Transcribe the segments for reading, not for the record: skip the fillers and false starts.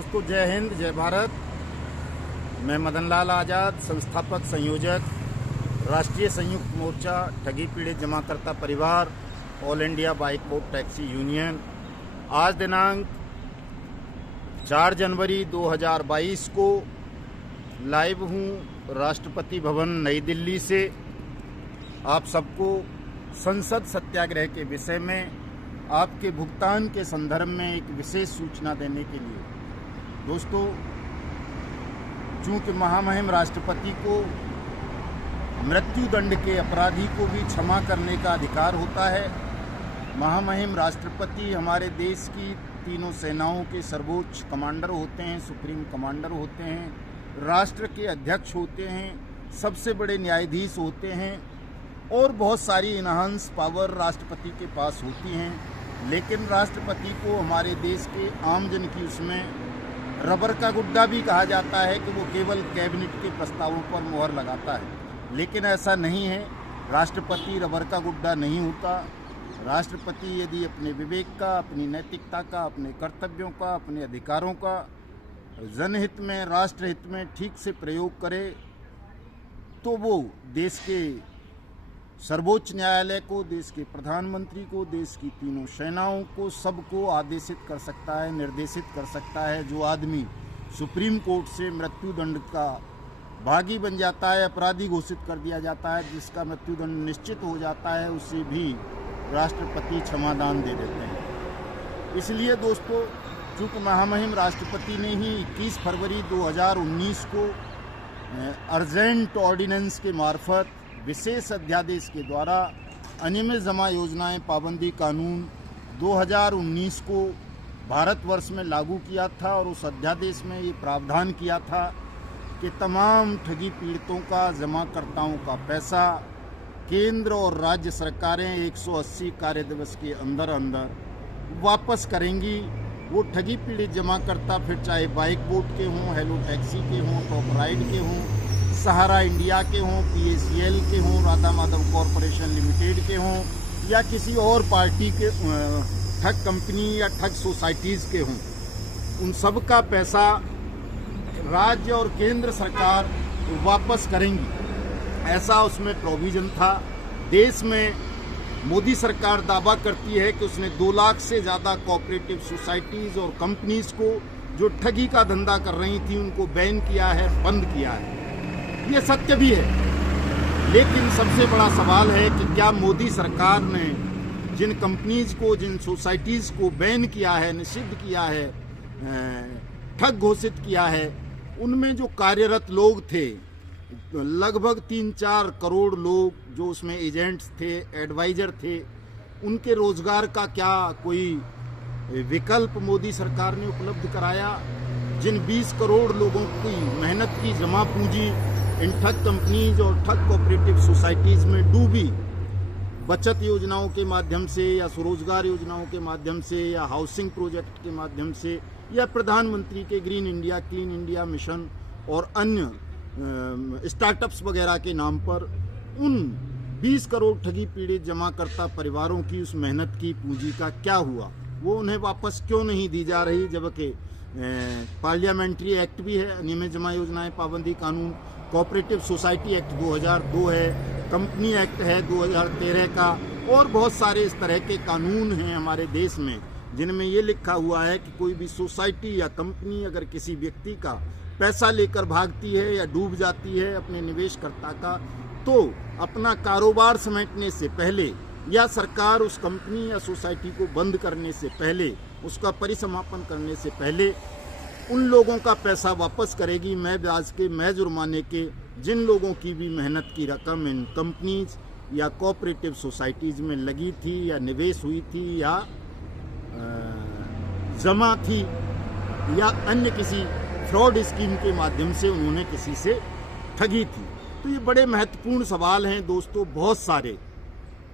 दोस्तों, जय हिंद, जय भारत। मैं मदन लाल आज़ाद, संस्थापक संयोजक, राष्ट्रीय संयुक्त मोर्चा ठगी पीड़ित जमाकर्ता परिवार, ऑल इंडिया बाइकबोट टैक्सी यूनियन। आज दिनांक 4 जनवरी 2022 को लाइव हूँ राष्ट्रपति भवन नई दिल्ली से। आप सबको संसद सत्याग्रह के विषय में आपके भुगतान के संदर्भ में एक विशेष सूचना देने के लिए। दोस्तों, चूंकि महामहिम राष्ट्रपति को मृत्यु दंड के अपराधी को भी क्षमा करने का अधिकार होता है। महामहिम राष्ट्रपति हमारे देश की तीनों सेनाओं के सर्वोच्च कमांडर होते हैं, सुप्रीम कमांडर होते हैं, राष्ट्र के अध्यक्ष होते हैं, सबसे बड़े न्यायाधीश होते हैं और बहुत सारी इनहांस पावर राष्ट्रपति के पास होती हैं। लेकिन राष्ट्रपति को हमारे देश के आमजन की उसमें रबर का गुड्डा भी कहा जाता है कि वो केवल कैबिनेट के प्रस्तावों पर मोहर लगाता है, लेकिन ऐसा नहीं है। राष्ट्रपति रबर का गुड्डा नहीं होता। राष्ट्रपति यदि अपने विवेक का, अपनी नैतिकता का, अपने कर्तव्यों का, अपने अधिकारों का जनहित में, राष्ट्रहित में ठीक से प्रयोग करे तो वो देश के सर्वोच्च न्यायालय को, देश के प्रधानमंत्री को, देश की तीनों सेनाओं को, सबको आदेशित कर सकता है, निर्देशित कर सकता है। जो आदमी सुप्रीम कोर्ट से मृत्यु दंड का भागी बन जाता है, अपराधी घोषित कर दिया जाता है, जिसका मृत्यु दंड निश्चित हो जाता है, उसे भी राष्ट्रपति क्षमादान दे देते हैं। इसलिए दोस्तों, चूँकि महामहिम राष्ट्रपति ने ही 21 फरवरी 2019 को अर्जेंट ऑर्डिनेंस के मार्फत विशेष अध्यादेश के द्वारा अनियमित जमा योजनाएं पाबंदी कानून 2019 को भारतवर्ष में लागू किया था और उस अध्यादेश में ये प्रावधान किया था कि तमाम ठगी पीड़ितों का, जमाकर्ताओं का पैसा केंद्र और राज्य सरकारें 180 कार्य दिवस के अंदर अंदर वापस करेंगी। वो ठगी पीड़ित जमाकर्ता फिर चाहे बाइक बोट के हों, हेलो टैक्सी के हों, टॉप राइड के हों, सहारा इंडिया के हों, PACL के हों, राधा माधव कॉरपोरेशन लिमिटेड के हों, या किसी और पार्टी के ठग कंपनी या ठग सोसाइटीज़ के हों, उन सब का पैसा राज्य और केंद्र सरकार वापस करेंगी। ऐसा उसमें प्रोविज़न था। देश में मोदी सरकार दावा करती है कि उसने 2 लाख से ज़्यादा कोऑपरेटिव सोसाइटीज़ और कंपनीज़ को जो ठगी का धंधा कर रही थी उनको बैन किया है, बंद किया है। ये सत्य भी है, लेकिन सबसे बड़ा सवाल है कि क्या मोदी सरकार ने जिन कंपनीज को, जिन सोसाइटीज़ को बैन किया है, निषिद्ध किया है, ठग घोषित किया है, उनमें जो कार्यरत लोग थे, लगभग 3-4 करोड़ लोग जो उसमें एजेंट्स थे, एडवाइजर थे, उनके रोजगार का क्या कोई विकल्प मोदी सरकार ने उपलब्ध कराया? जिन 20 करोड़ लोगों की मेहनत की जमा पूंजी इन ठग कंपनीज और ठग कोऑपरेटिव सोसाइटीज़ में डूबी, बचत योजनाओं के माध्यम से या स्वरोजगार योजनाओं के माध्यम से या हाउसिंग प्रोजेक्ट के माध्यम से या प्रधानमंत्री के green India, clean India mission और अन्य स्टार्टअप्स वगैरह के नाम पर उन 20 करोड़ ठगी पीड़ित जमाकर्ता परिवारों की उस मेहनत की पूंजी का क्या हुआ? वो उन्हें वापस क्यों नहीं दी जा रही? जबकि पार्लियामेंट्री एक्ट भी है, अनियमित जमा योजनाएं पाबंदी कानून, कोऑपरेटिव सोसाइटी एक्ट 2002 है, कंपनी एक्ट है 2013 का, और बहुत सारे इस तरह के कानून हैं हमारे देश में जिनमें ये लिखा हुआ है कि कोई भी सोसाइटी या कंपनी अगर किसी व्यक्ति का पैसा लेकर भागती है या डूब जाती है अपने निवेशकर्ता का, तो अपना कारोबार समेटने से पहले या सरकार उस कंपनी या सोसाइटी को बंद करने से पहले, उसका परिसमापन करने से पहले उन लोगों का पैसा वापस करेगी, मैं ब्याज के, मैं जुर्माने के, जिन लोगों की भी मेहनत की रकम इन कंपनीज या कोऑपरेटिव सोसाइटीज़ में लगी थी या निवेश हुई थी या जमा थी या अन्य किसी फ्रॉड स्कीम के माध्यम से उन्होंने किसी से ठगी थी। तो ये बड़े महत्वपूर्ण सवाल हैं दोस्तों, बहुत सारे,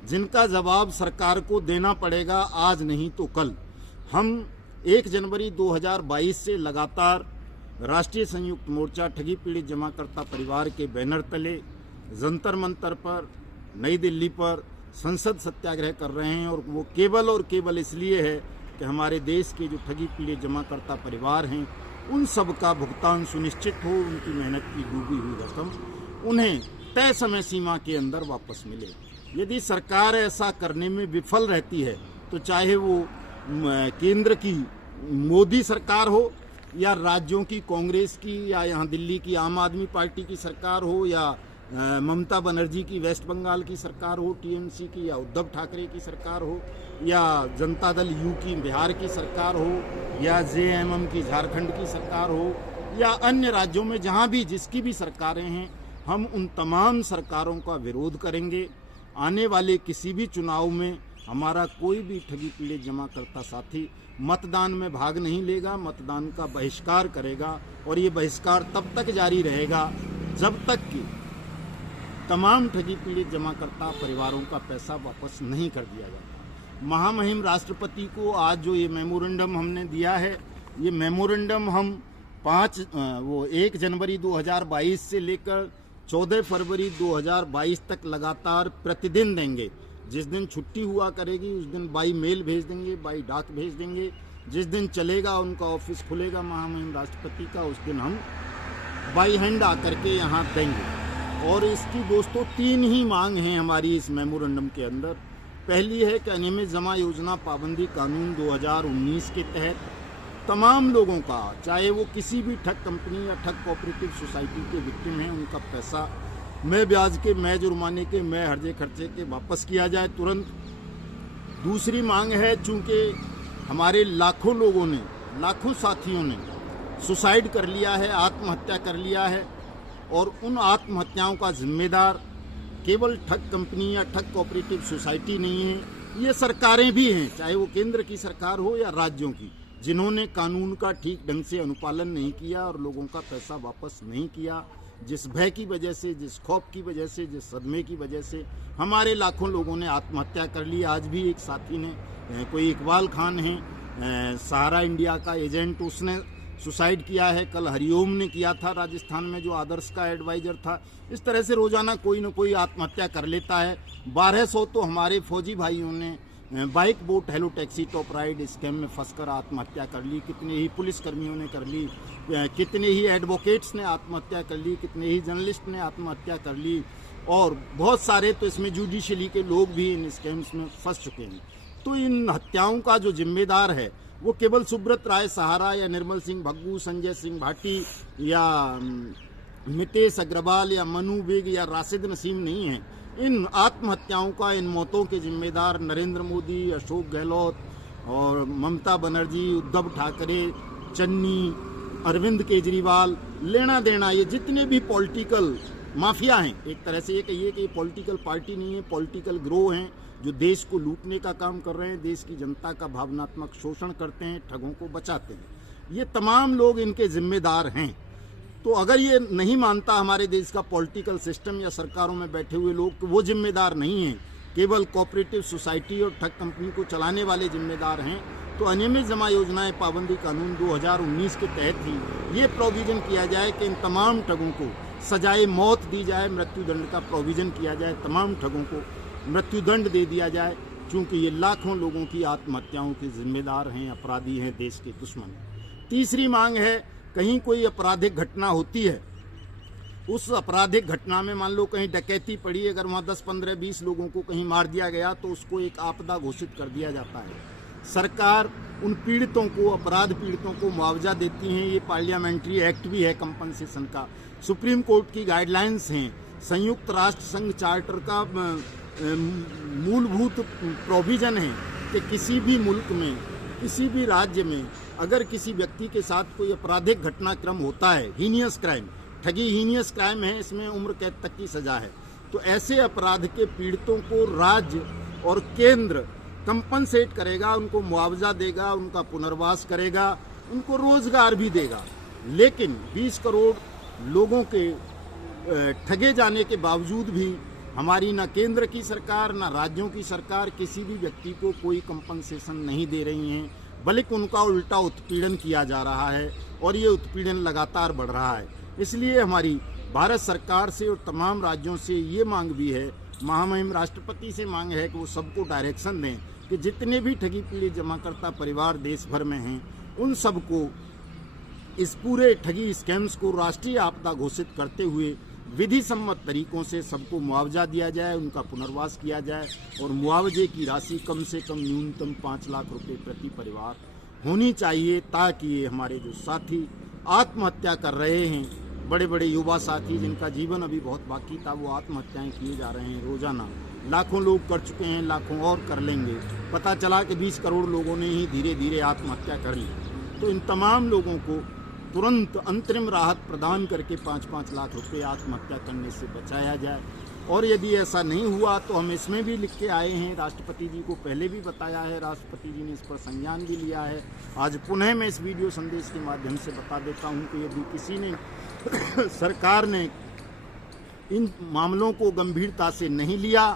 जिनका जवाब सरकार को देना पड़ेगा आज नहीं तो कल। हम 1 जनवरी 2022 से लगातार राष्ट्रीय संयुक्त मोर्चा ठगी पीड़ित जमाकर्ता परिवार के बैनर तले जंतर मंतर पर, नई दिल्ली पर संसद सत्याग्रह कर रहे हैं। और वो केवल और केवल इसलिए है कि हमारे देश के जो ठगी पीड़ित जमाकर्ता परिवार हैं उन सब का भुगतान सुनिश्चित हो, उनकी मेहनत की डूबी हुई रकम उन्हें तय समय सीमा के अंदर वापस मिले। यदि सरकार ऐसा करने में विफल रहती है तो चाहे वो केंद्र की मोदी सरकार हो या राज्यों की कांग्रेस की या यहाँ दिल्ली की आम आदमी पार्टी की सरकार हो या ममता बनर्जी की वेस्ट बंगाल की सरकार हो, टीएमसी की, या उद्धव ठाकरे की सरकार हो, या जनता दल यू की बिहार की सरकार हो, या जेएमएम की झारखंड की सरकार हो, या अन्य राज्यों में जहाँ भी जिसकी भी सरकारें हैं, हम उन तमाम सरकारों का विरोध करेंगे। आने वाले किसी भी चुनाव में हमारा कोई भी ठगी पीड़ित जमा करता साथी मतदान में भाग नहीं लेगा, मतदान का बहिष्कार करेगा। और ये बहिष्कार तब तक जारी रहेगा जब तक कि तमाम ठगी पीड़ित जमाकर्ता परिवारों का पैसा वापस नहीं कर दिया जाता। महामहिम राष्ट्रपति को आज जो ये मेमोरेंडम हमने दिया है, ये मेमोरेंडम हम 1 जनवरी 2022 से लेकर 14 फरवरी 2022 तक लगातार प्रतिदिन देंगे। जिस दिन छुट्टी हुआ करेगी उस दिन बाई मेल भेज देंगे, बाई डाक भेज देंगे। जिस दिन चलेगा उनका ऑफिस खुलेगा महामहिम राष्ट्रपति का, उस दिन हम बाई हैंड आकर के यहाँ देंगे। और इसकी दोस्तों 3 ही मांग हैं हमारी इस मेमोरेंडम के अंदर। पहली है कि अनियमित जमा योजना पाबंदी कानून 2019 के तहत तमाम लोगों का, चाहे वो किसी भी ठग कंपनी या ठग कोऑपरेटिव सोसाइटी के विक्टिम हैं, उनका पैसा मैं ब्याज के, मैं जुर्माने के, मैं हर्जे खर्चे के वापस किया जाए तुरंत। दूसरी मांग है, चूंकि हमारे लाखों लोगों ने, लाखों साथियों ने सुसाइड कर लिया है, आत्महत्या कर लिया है, और उन आत्महत्याओं का जिम्मेदार केवल ठग कंपनी या ठग कोऑपरेटिव सोसाइटी नहीं है, ये सरकारें भी हैं, चाहे वो केंद्र की सरकार हो या राज्यों की, जिन्होंने कानून का ठीक ढंग से अनुपालन नहीं किया और लोगों का पैसा वापस नहीं किया। जिस भय की वजह से, जिस खौफ की वजह से, जिस सदमे की वजह से हमारे लाखों लोगों ने आत्महत्या कर ली। आज भी एक साथी ने, कोई इकबाल खान है, सहारा इंडिया का एजेंट, उसने सुसाइड किया है। कल हरिओम ने किया था राजस्थान में, जो आदर्श का एडवाइजर था। इस तरह से रोजाना कोई न कोई आत्महत्या कर लेता है। 1200 तो हमारे फौजी भाइयों ने bike boat hello taxi top ride scam में फंसकर आत्महत्या कर ली। कितने ही पुलिसकर्मियों ने कर ली, कितने ही एडवोकेट्स ने आत्महत्या कर ली, कितने ही जर्नलिस्ट ने आत्महत्या कर ली, और बहुत सारे तो इसमें जुडिशली के लोग भी इन स्कैम्स में फंस चुके हैं। तो इन हत्याओं का जो जिम्मेदार है वो केवल सुब्रत राय सहारा या निर्मल सिंह भग्गू, संजय सिंह भाटी या मितेश अग्रवाल या मनु बेग या राशिद नसीम नहीं है। इन आत्महत्याओं का, इन मौतों के जिम्मेदार नरेंद्र मोदी, अशोक गहलोत और ममता बनर्जी, उद्धव ठाकरे, चन्नी, अरविंद केजरीवाल, लेना देना, ये जितने भी पॉलिटिकल माफिया हैं, एक तरह से ये कहिए कि ये पॉलिटिकल पार्टी नहीं है, पॉलिटिकल ग्रोह हैं, जो देश को लूटने का काम कर रहे हैं, देश की जनता का भावनात्मक शोषण करते हैं, ठगों को बचाते हैं। ये तमाम लोग इनके जिम्मेदार हैं। तो अगर ये नहीं मानता हमारे देश का पॉलिटिकल सिस्टम या सरकारों में बैठे हुए लोग, तो वो जिम्मेदार नहीं हैं, केवल कोऑपरेटिव सोसाइटी और ठग कंपनी को चलाने वाले जिम्मेदार हैं। तो अनियमित जमा योजनाएं पाबंदी कानून 2019 के तहत ही ये प्रोविजन किया जाए कि इन तमाम ठगों को सजाए मौत दी जाए, मृत्युदंड का प्रोविजन किया जाए, तमाम ठगों को मृत्युदंड दे दिया जाए, क्योंकि ये लाखों लोगों की आत्महत्याओं के जिम्मेदार हैं, अपराधी हैं, देश के दुश्मन। तीसरी मांग है, कहीं कोई आपराधिक घटना होती है, उस आपराधिक घटना में मान लो कहीं डकैती पड़ी, अगर वहाँ 10, 15, 20 लोगों को कहीं मार दिया गया तो उसको एक आपदा घोषित कर दिया जाता है। सरकार उन पीड़ितों को, अपराध पीड़ितों को मुआवजा देती हैं। ये पार्लियामेंट्री एक्ट भी है कंपनसेशन का, सुप्रीम कोर्ट की गाइडलाइंस हैं, संयुक्त राष्ट्र संघ चार्टर का मूलभूत प्रोविजन है कि किसी भी मुल्क में, किसी भी राज्य में अगर किसी व्यक्ति के साथ कोई आपराधिक घटनाक्रम होता है, हीनियस क्राइम, ठगी हीनियस क्राइम है, इसमें उम्र कैद तक की सजा है, तो ऐसे अपराध के पीड़ितों को राज्य और केंद्र कंपनसेट करेगा, उनको मुआवजा देगा, उनका पुनर्वास करेगा, उनको रोजगार भी देगा। लेकिन 20 करोड़ लोगों के ठगे जाने के बावजूद भी हमारी ना केंद्र की सरकार ना राज्यों की सरकार किसी भी व्यक्ति को कोई कंपनसेशन नहीं दे रही हैं, बल्कि उनका उल्टा उत्पीड़न किया जा रहा है और ये उत्पीड़न लगातार बढ़ रहा है। इसलिए हमारी भारत सरकार से और तमाम राज्यों से ये मांग भी है, महामहिम राष्ट्रपति से मांग है कि वो सबको डायरेक्शन दें कि जितने भी ठगी पीड़ित जमाकर्ता परिवार देश भर में हैं, उन सबको इस पूरे ठगी स्कैम्स को राष्ट्रीय आपदा घोषित करते हुए विधि सम्मत तरीकों से सबको मुआवजा दिया जाए, उनका पुनर्वास किया जाए और मुआवजे की राशि कम से कम न्यूनतम 5 लाख रुपए प्रति परिवार होनी चाहिए, ताकि ये हमारे जो साथी आत्महत्या कर रहे हैं, बड़े बड़े युवा साथी जिनका जीवन अभी बहुत बाकी था, वो आत्महत्याएं किए जा रहे हैं रोजाना। लाखों लोग कर चुके हैं, लाखों और कर लेंगे। पता चला कि 20 करोड़ लोगों ने ही धीरे धीरे आत्महत्या कर ली। तो इन तमाम लोगों को तुरंत अंतरिम राहत प्रदान करके 5-5 लाख रुपए आत्महत्या करने से बचाया जाए। और यदि ऐसा नहीं हुआ तो हम इसमें भी लिख के आए हैं, राष्ट्रपति जी को पहले भी बताया है, राष्ट्रपति जी ने इस पर संज्ञान भी लिया है। आज पुनः मैं इस वीडियो संदेश के माध्यम से बता देता हूं कि यदि किसी ने सरकार ने इन मामलों को गंभीरता से नहीं लिया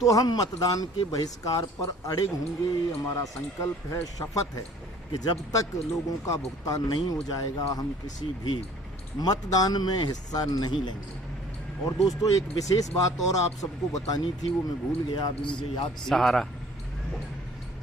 तो हम मतदान के बहिष्कार पर अड़े होंगे। ये हमारा संकल्प है, शपथ है कि जब तक लोगों का भुगतान नहीं हो जाएगा हम किसी भी मतदान में हिस्सा नहीं लेंगे। और दोस्तों, एक विशेष बात और आप सबको बतानी थी, वो मैं भूल गया, अभी मुझे याद थी।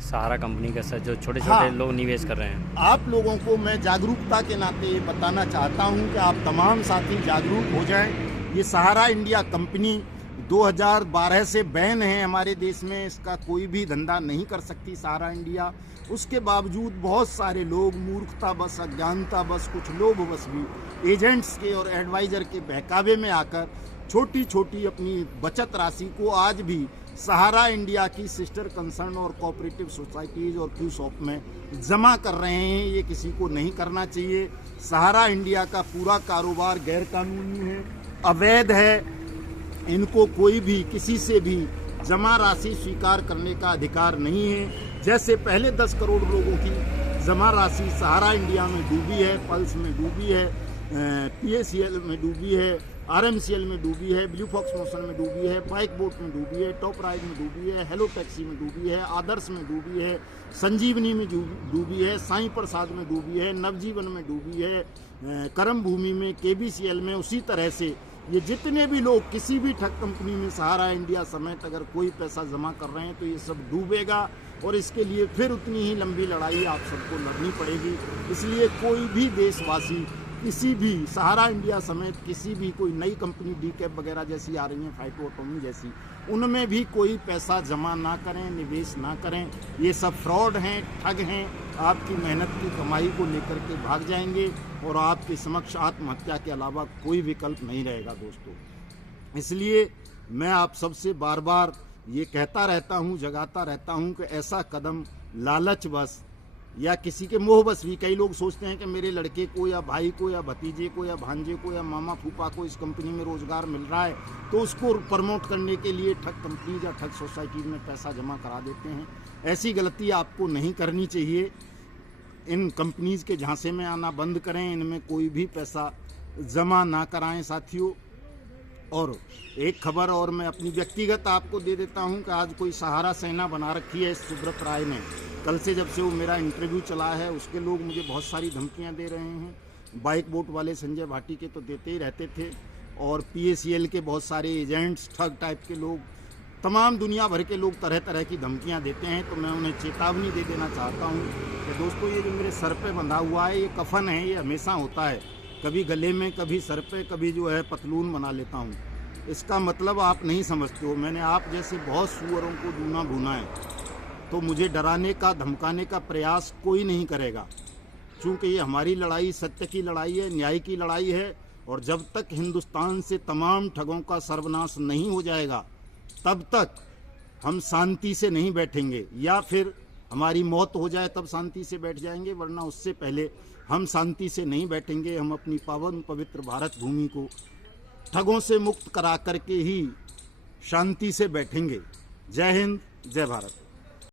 सहारा कंपनी का सर जो छोटे छोटे लोग निवेश कर रहे हैं, आप लोगों को मैं जागरूकता के नाते ये बताना चाहता हूँ कि आप तमाम साथी जागरूक हो जाएं। ये सहारा इंडिया कंपनी 2012 से बैन है हमारे देश में, इसका कोई भी धंधा नहीं कर सकती सहारा इंडिया। उसके बावजूद बहुत सारे लोग मूर्खता बस, अज्ञानता बस, कुछ लोग बस भी एजेंट्स के और एडवाइजर के बहकावे में आकर छोटी छोटी अपनी बचत राशि को आज भी सहारा इंडिया की सिस्टर कंसर्न और कोऑपरेटिव सोसाइटीज और क्यू शॉप में जमा कर रहे हैं। ये किसी को नहीं करना चाहिए। सहारा इंडिया का पूरा कारोबार गैरकानूनी है, अवैध है। इनको कोई भी किसी से भी जमा राशि स्वीकार करने का अधिकार नहीं है। जैसे पहले 10 करोड़ लोगों की जमा राशि सहारा इंडिया में डूबी है, पल्स में डूबी है, PACL में डूबी है, RMCL में डूबी है, ब्लू फॉक्स मोशन में डूबी है, बाइक बोट में डूबी है, टॉप राइड में डूबी है, हेलो टैक्सी में डूबी है, आदर्श में डूबी है, संजीवनी में डूबी है, साईं प्रसाद में डूबी है, नवजीवन में डूबी है, करम भूमि में, KBCL में। उसी तरह से ये जितने भी लोग किसी भी ठग कंपनी में सहारा इंडिया समेत अगर कोई पैसा जमा कर रहे हैं तो ये सब डूबेगा और इसके लिए फिर उतनी ही लंबी लड़ाई आप सबको लड़नी पड़ेगी। इसलिए कोई भी देशवासी किसी भी सहारा इंडिया समेत किसी भी कोई नई कंपनी डीकैप वगैरह जैसी आ रही हैं, फाइटो एटॉमी जैसी, उनमें भी कोई पैसा जमा ना करें, निवेश ना करें। ये सब फ्रॉड हैं, ठग हैं, आपकी मेहनत की कमाई को लेकर के भाग जाएंगे और आपके समक्ष आत्महत्या के अलावा कोई विकल्प नहीं रहेगा दोस्तों। इसलिए मैं आप सबसे बार बार ये कहता रहता हूँ, जगाता रहता हूँ कि ऐसा कदम लालच बस या किसी के मोह बस भी, कई लोग सोचते हैं कि मेरे लड़के को या भाई को या भतीजे को या भांजे को या मामा फूफा को इस कंपनी में रोजगार मिल रहा है तो उसको प्रमोट करने के लिए ठग कंपनी या ठग सोसाइटी में पैसा जमा करा देते हैं। ऐसी गलती आपको नहीं करनी चाहिए। इन कंपनीज के झांसे में आना बंद करें, इनमें कोई भी पैसा जमा ना कराएं साथियों। और एक खबर और मैं अपनी व्यक्तिगत आपको दे देता हूं कि आज कोई सहारा सेना बना रखी है सुब्रत राय ने। कल से जब से वो मेरा इंटरव्यू चला है उसके लोग मुझे बहुत सारी धमकियां दे रहे हैं। बाइक बोट वाले संजय भाटी के तो देते ही रहते थे, और PACL के बहुत सारे एजेंट्स, ठग टाइप के लोग, तमाम दुनिया भर के लोग तरह तरह की धमकियां देते हैं। तो मैं उन्हें चेतावनी दे देना चाहता हूं कि दोस्तों, ये जो मेरे सर पे बंधा हुआ है ये कफन है, ये हमेशा होता है, कभी गले में, कभी सर पे, कभी जो है पतलून बना लेता हूँ। इसका मतलब आप नहीं समझते हो। मैंने आप जैसे बहुत सुअरों को दूना भूना है, तो मुझे डराने का, धमकाने का प्रयास कोई नहीं करेगा, क्योंकि ये हमारी लड़ाई सत्य की लड़ाई है, न्याय की लड़ाई है। और जब तक हिंदुस्तान से तमाम ठगों का सर्वनाश नहीं हो जाएगा तब तक हम शांति से नहीं बैठेंगे, या फिर हमारी मौत हो जाए तब शांति से बैठ जाएंगे, वरना उससे पहले हम शांति से नहीं बैठेंगे। हम अपनी पावन पवित्र भारत भूमि को ठगों से मुक्त करा करके ही शांति से बैठेंगे। जय हिंद, जय भारत।